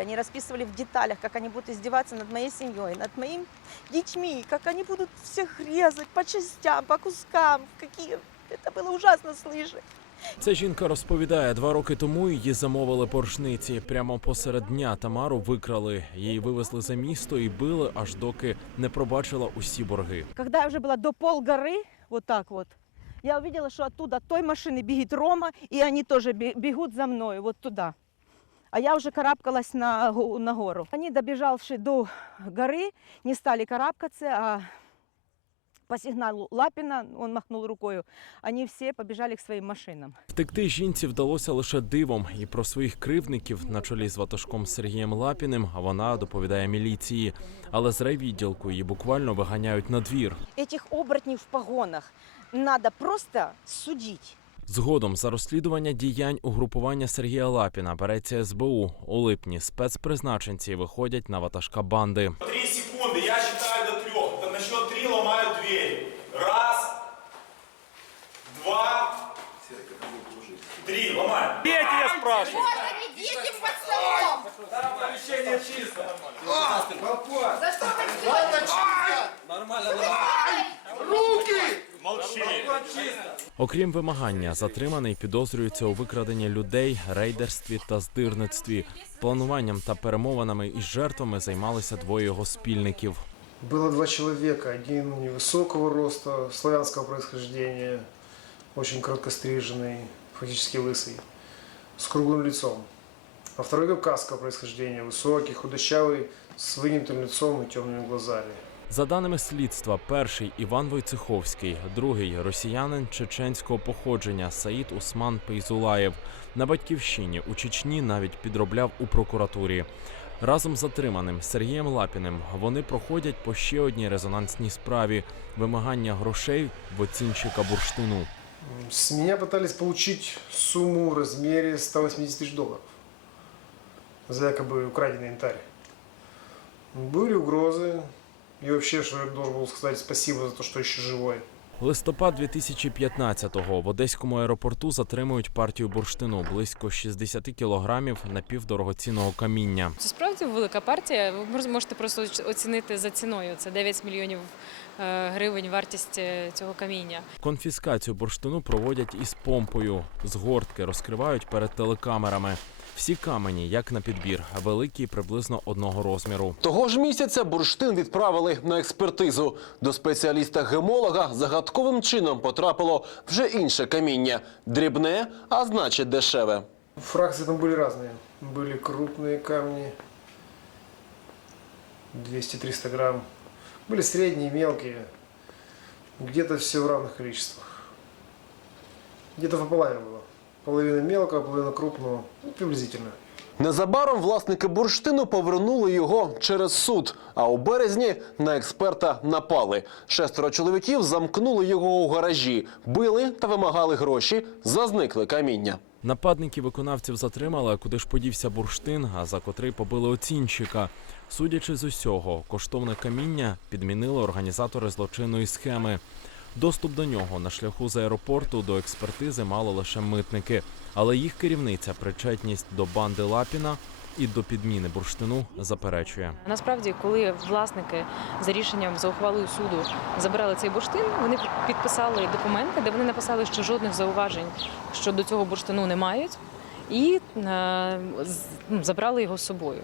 Они расписывали в деталях, как они будут издеваться над моей семьей, над моими детьми, как они будут всех резать по частям, по кускам. Какие... Это было ужасно слышать. Ця жінка розповідає, два роки тому її замовили поршниці. Прямо посеред дня Тамару викрали. Її вивезли за місто і били, аж доки не пробачила усі борги. Когда я уже была до пол горы, вот так вот, я увидела, что оттуда той машины бегит Рома, и они тоже бе- бегут за мной, вот туда. А я уже карабкалась на, на гору. Они, добежавши до горы, не стали карабкаться, а по сигналу Лапина, он махнул рукой, они все побежали к своим машинам. Втекти жінці вдалося лише дивом, і про своїх кривдників на чолі з ватажком Сергієм Лапіним вона доповідає міліції. Але з райвідділку її буквально виганяють на двір. Этих оборотней в погонах надо просто судить. Згодом за розслідування діянь угрупування Сергія Лапіна береться СБУ. У липні спецпризначенці виходять на ватажка банди. Три секунды, я считаю до трех. Да На счет три ломаю дверь. Раз, два, три, ломаю. Петя, я спрашиваю. не дети под столом! Помещение чисто. За что вы сделали? Молчи. Окрім вимагання, затриманий підозрюється у викраденні людей, рейдерстві та здирництві. Плануванням та перемовинами із жертвами займалися двоє його спільників. Было два человека. Один невысокого роста, славянского происхождения, очень короткостриженный, фактически лысый, с круглым лицом. А второй кавказского происхождения, высокий, худощавый, с вынятым лицом и темными глазами. За даними слідства, перший Іван Войцеховський, другий росіянин чеченського походження Саїд Усман Пейзулаєв. На батьківщині у Чечні навіть підробляв у прокуратурі. Разом з затриманим Сергієм Лапіним вони проходять по ще одній резонансній справі вимагання грошей в оцінщика бурштину. М, С меня пытались получить сумму в размере 180 тысяч долларов за якобы украденный янтарь. Были угрозы, и вообще, что я должен был сказать спасибо за то, что еще живой. Листопад 2015-го в одеському аеропорту затримують партію бурштину близько 60 кілограмів напівдорогоцінного каміння. Це справді велика партія. Ви мож- можете просто оцінити за ціною. Це 9 мільйонів е, гривень вартість е, цього каміння. Конфіскацію бурштину проводять із помпою. Згортки розкривають перед телекамерами. Всі камені, як на підбір, великі приблизно одного розміру. Того ж місяця бурштин відправили на експертизу. До спеціаліста-гемолога загадковим чином потрапило вже інше каміння дрібне, а значить дешеве. Фракции там были разные. Были крупные камни, 200-300 грамм. Были средние, мелкие. Где-то все в равных количествах. Где-то пополам было. Половина мелкого, половина крупного. Ну, приблизительно. Незабаром власники бурштину повернули його через суд. А у березні на експерта напали. Шестеро чоловіків замкнули його у гаражі, били та вимагали гроші за зникле каміння. Нападники виконавців затримали, куди ж подівся бурштин, а за котрий побили оцінщика. Судячи з усього, коштовне каміння підмінили організатори злочинної схеми. Доступ до нього на шляху з аеропорту до експертизи мали лише митники, але їх керівниця причетність до банди Лапіна і до підміни бурштину заперечує. Насправді, коли власники за рішенням за ухвалою суду забирали цей бурштин, вони підписали документи, де вони написали, що жодних зауважень щодо цього бурштину не мають. І е, ну, забрали його з собою.